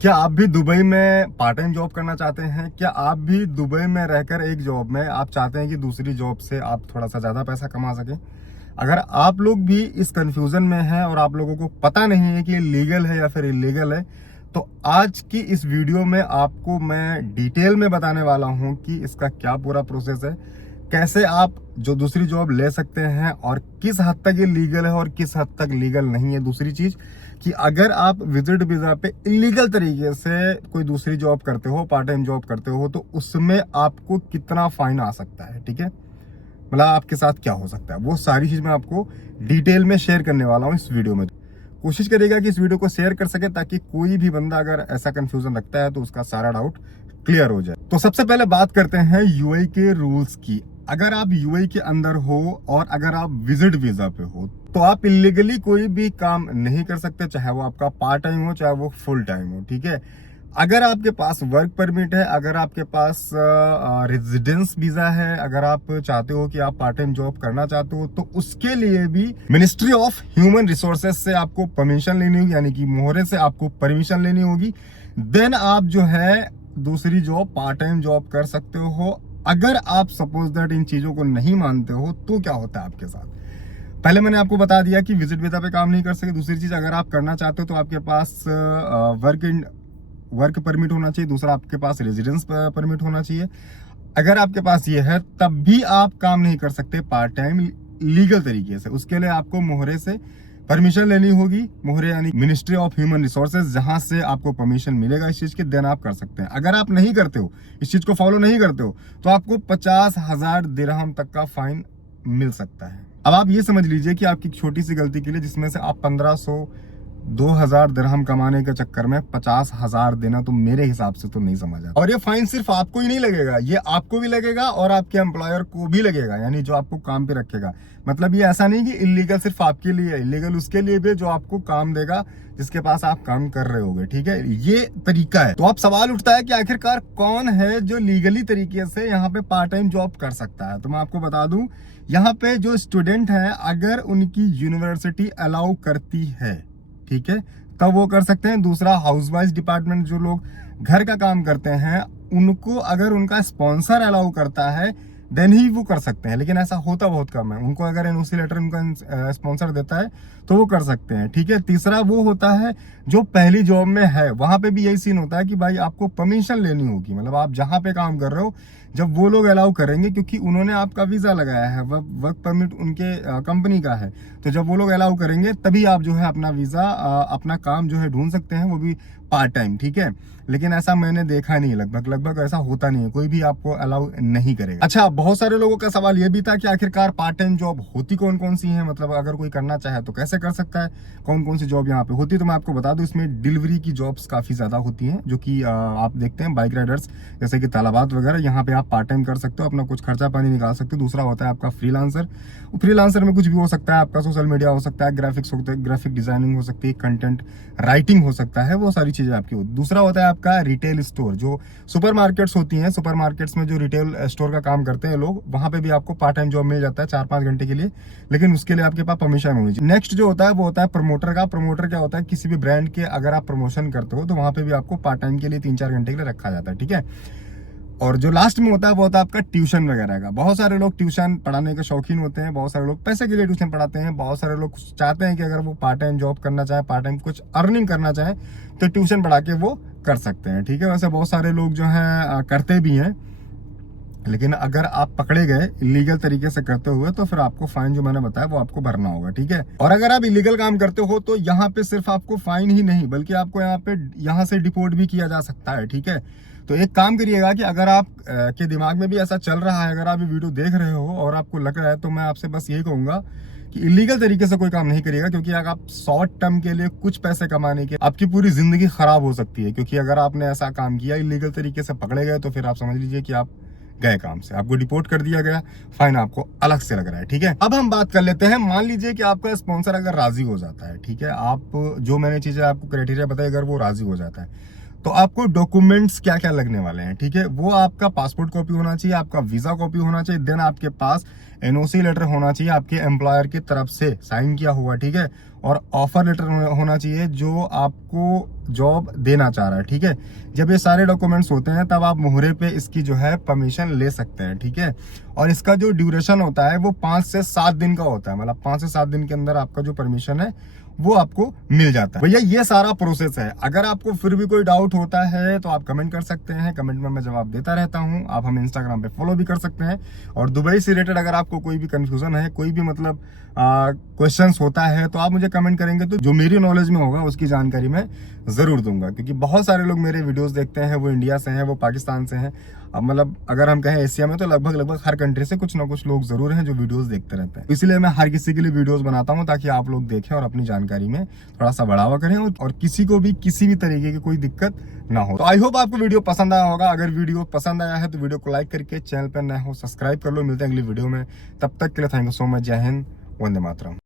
क्या आप भी दुबई में पार्ट टाइम जॉब करना चाहते हैं? क्या आप भी दुबई में रहकर एक जॉब में आप चाहते हैं कि दूसरी जॉब से आप थोड़ा सा ज़्यादा पैसा कमा सकें? अगर आप लोग भी इस कंफ्यूजन में हैं और आप लोगों को पता नहीं है कि ये लीगल है या फिर इलीगल है, तो आज की इस वीडियो में आपको मैं डिटेल में बताने वाला हूं कि इसका क्या पूरा प्रोसेस है, कैसे आप जो दूसरी जॉब ले सकते हैं और किस हद तक ये लीगल है और किस हद तक लीगल नहीं है। दूसरी चीज कि अगर आप विजिट वीजा पे इलीगल तरीके से कोई दूसरी जॉब करते हो, पार्ट टाइम जॉब करते हो, तो उसमें आपको कितना फाइन आ सकता है, ठीक है, मतलब आपके साथ क्या हो सकता है, वो सारी चीज मैं आपको डिटेल में शेयर करने वाला हूँ इस वीडियो में। कोशिश करिएगा कि इस वीडियो को शेयर कर सके ताकि कोई भी बंदा अगर ऐसा कंफ्यूजन रखता है तो उसका सारा डाउट क्लियर हो जाए। तो सबसे पहले बात करते हैं यूएई के रूल्स की। अगर आप यूएई के अंदर हो और अगर आप विजिट वीजा पे हो तो आप इलीगली कोई भी काम नहीं कर सकते, चाहे वो आपका पार्ट टाइम हो चाहे वो फुल टाइम हो, ठीक है। अगर आपके पास वर्क परमिट है, अगर आपके पास रेजिडेंस वीजा है, अगर आप चाहते हो कि आप पार्ट टाइम जॉब करना चाहते हो, तो उसके लिए भी मिनिस्ट्री ऑफ ह्यूमन रिसोर्सेज से आपको परमिशन लेनी होगी, यानी कि मोहरे से आपको परमिशन लेनी होगी। देन आप जो है दूसरी जॉब पार्ट टाइम जॉब कर सकते हो। अगर आप सपोज दैट इन चीजों को नहीं मानते हो तो क्या होता है आपके साथ। पहले मैंने आपको बता दिया कि विजिट वीजा पे काम नहीं कर सकते। दूसरी चीज, अगर आप करना चाहते हो तो आपके पास वर्क परमिट होना चाहिए, दूसरा आपके पास रेजिडेंस परमिट होना चाहिए। अगर आपके पास ये है तब भी आप काम नहीं कर सकते पार्ट टाइम लीगल तरीके से। उसके लिए आपको मोहरे से परमिशन लेनी होगी। मोहरे यानी मिनिस्ट्री ऑफ ह्यूमन रिसोर्सेज, जहां से आपको परमिशन मिलेगा इस चीज के, देन आप कर सकते हैं। अगर आप नहीं करते हो, इस चीज को फॉलो नहीं करते हो, तो आपको 50,000 दिरहम तक का फाइन मिल सकता है। अब आप ये समझ लीजिए कि आपकी छोटी सी गलती के लिए, जिसमें से आप 1500 2000 दिरहम कमाने के चक्कर में 50,000 देना, तो मेरे हिसाब से तो नहीं समझ आता। और ये फाइन सिर्फ आपको ही नहीं लगेगा, ये आपको भी लगेगा और आपके एम्प्लॉयर को भी लगेगा, यानी जो आपको काम पे रखेगा। मतलब ये ऐसा नहीं कि इलीगल सिर्फ आपके लिए है, इलीगल उसके लिए भी जो आपको काम देगा, जिसके पास आप काम कर रहे होगे, ठीक है। ये तरीका है। तो अब सवाल उठता है कि आखिरकार कौन है जो लीगली तरीके से यहाँ पे पार्ट टाइम जॉब कर सकता है। तो मैं आपको बता दूं, यहाँ पे जो स्टूडेंट है, अगर उनकी यूनिवर्सिटी अलाउ करती है, ठीक है, तब वो कर सकते हैं। दूसरा, हाउसवाइफ डिपार्टमेंट जो लोग घर का काम करते हैं, उनको अगर उनका स्पॉन्सर अलाउ करता है देन ही वो कर सकते हैं, लेकिन ऐसा होता बहुत कम है। उनको अगर एनओसी लेटर उनका स्पॉन्सर देता है तो वो कर सकते हैं, ठीक है। तीसरा वो होता है जो पहली जॉब में है, वहां पे भी यही सीन होता है कि भाई आपको परमिशन लेनी होगी। मतलब आप जहां पे काम कर रहे हो, जब वो लोग अलाउ करेंगे, क्योंकि उन्होंने आपका वीजा लगाया है, वर्क परमिट उनके कंपनी का है, तो जब वो लोग अलाउ करेंगे तभी आप जो है अपना वीजा अपना काम जो है ढूंढ सकते हैं, वो भी पार्ट टाइम, ठीक है। लेकिन ऐसा मैंने देखा नहीं, लगभग ऐसा होता नहीं है, कोई भी आपको अलाउ नहीं करेगा। अच्छा, बहुत सारे लोगों का सवाल ये भी था कि आखिरकार पार्ट टाइम जॉब होती कौन कौन सी है, मतलब अगर कोई करना चाहे तो कैसे कर सकता है, कौन कौन सी जॉब यहाँ पे होती है। तो मैं आपको बता दूं, इसमें डिलीवरी की जॉब्स काफी ज्यादा होती हैं, जो कि आप देखते हैं बाइक राइडर्स जैसे कि तलाबात वगैरह, यहाँ पे आप पार्ट टाइम कर सकते हो, अपना कुछ खर्चा पानी निकाल सकते हो। दूसरा होता है आपका फ्रीलांसर। फ्रीलांसर में कुछ भी हो सकता है, आपका सोशल मीडिया हो सकता है, ग्राफिक्स होते हैं, ग्राफिक डिजाइनिंग हो सकती है, कंटेंट राइटिंग हो सकता है, वो सारी चीजें आपकी होती है। दूसरा होता है आपका रिटेल स्टोर, जो सुपर मार्केट्स होती हैं, सुपर मार्केट्स में जो रिटेल स्टोर का काम करते हैं लोग, वहां पे भी आपको पार्ट टाइम जॉब मिल जाता है 4-5 घंटे के लिए, लेकिन उसके लिए आपके पास परमिशन होनी चाहिए। नेक्स्ट जो होता है वो होता है प्रमोटर का। प्रमोटर क्या होता है, किसी भी ब्रांड के अगर आप प्रमोशन करते हो तो वहां पे भी आपको पार्ट टाइम के लिए 3-4 घंटे के लिए रखा जाता है, ठीक है। और जो लास्ट में होता है वो होता है आपका ट्यूशन वगैरह का। बहुत सारे लोग ट्यूशन पढ़ाने के शौकीन होते हैं, बहुत सारे लोग पैसे के लिए ट्यूशन पढ़ाते हैं, बहुत सारे लोग चाहते हैं कि अगर वो पार्ट टाइम जॉब करना चाहे, पार्ट टाइम कुछ अर्निंग करना चाहे, तो ट्यूशन पढ़ा के वो कर सकते हैं, ठीक है। वैसे बहुत सारे लोग जो है करते भी हैं, लेकिन अगर आप पकड़े गए इलीगल तरीके से करते हुए तो फिर आपको फाइन जो मैंने बताया वो आपको भरना होगा, ठीक है। और अगर आप इलीगल काम करते हो तो यहाँ पे सिर्फ आपको फाइन ही नहीं, बल्कि आपको यहाँ से डिपोर्ट भी किया जा सकता है, ठीक है। तो एक काम करिएगा कि अगर आप के दिमाग में भी ऐसा चल रहा है, अगर आप ये वीडियो देख रहे हो और आपको लग रहा है, तो मैं आपसे बस यही कहूंगा कि इलीगल तरीके से कोई काम नहीं करिएगा, क्योंकि अगर आप शॉर्ट टर्म के लिए कुछ पैसे कमाने के, आपकी पूरी जिंदगी खराब हो सकती है। क्योंकि अगर आपने ऐसा काम किया इलीगल तरीके से, पकड़े गए, तो फिर आप समझ लीजिए कि आप गए काम से, आपको डिपोर्ट कर दिया गया, फाइन आपको अलग से लग रहा है, ठीक है। अब हम बात कर लेते हैं, मान लीजिए कि आपका स्पॉन्सर अगर राजी हो जाता है, ठीक है, आप जो मैंने चीजें आपको क्राइटेरिया बताई, अगर वो राजी हो जाता है, तो आपको डॉक्यूमेंट्स क्या क्या लगने वाले हैं, ठीक है, वो आपका पासपोर्ट कॉपी होना चाहिए, आपका वीजा कॉपी होना चाहिए, देन आपके पास एनओसी लेटर होना चाहिए आपके एम्प्लॉयर की तरफ से साइन किया हुआ, ठीक है, और ऑफर लेटर होना चाहिए जो आपको जॉब देना चाह रहा है, ठीक है। जब ये सारे डॉक्यूमेंट्स होते हैं तब आप मोहरे पे इसकी जो है परमिशन ले सकते हैं, ठीक है। और इसका जो ड्यूरेशन होता है वो 5 से 7 दिन का होता है, मतलब 5 से 7 दिन के अंदर आपका जो परमिशन है वो आपको मिल जाता है। भैया ये सारा प्रोसेस है। अगर आपको फिर भी कोई डाउट होता है तो आप कमेंट कर सकते हैं, कमेंट में मैं जवाब देता रहता हूं। आप हमें इंस्टाग्राम पे फॉलो भी कर सकते हैं। और दुबई से रिलेटेड अगर आपको कोई भी कंफ्यूजन है, कोई भी मतलब क्वेश्चंस होता है तो आप मुझे कमेंट करेंगे तो जो मेरी नॉलेज में होगा उसकी जानकारी मैं जरूर दूंगा। क्योंकि बहुत सारे लोग मेरे वीडियोस देखते हैं, वो इंडिया से हैं, वो पाकिस्तान से हैं। अब मतलब अगर हम कहें एशिया में तो लगभग हर कंट्री से कुछ ना कुछ लोग जरूर हैं जो वीडियोस देखते रहते हैं। इसलिए मैं हर किसी के लिए वीडियोस बनाता हूं ताकि आप लोग देखें और अपनी जानकारी में थोड़ा सा बढ़ावा करें और किसी को भी किसी भी तरीके की कोई दिक्कत ना हो। तो आई होप आपको वीडियो पसंद आया होगा। अगर वीडियो पसंद आया है तो वीडियो को लाइक करके चैनल पर नए हो सब्सक्राइब कर लो। मिलते हैं अगली वीडियो में, तब तक के लिए थैंक यू सो मच। जय हिंद, वंदे मातरम।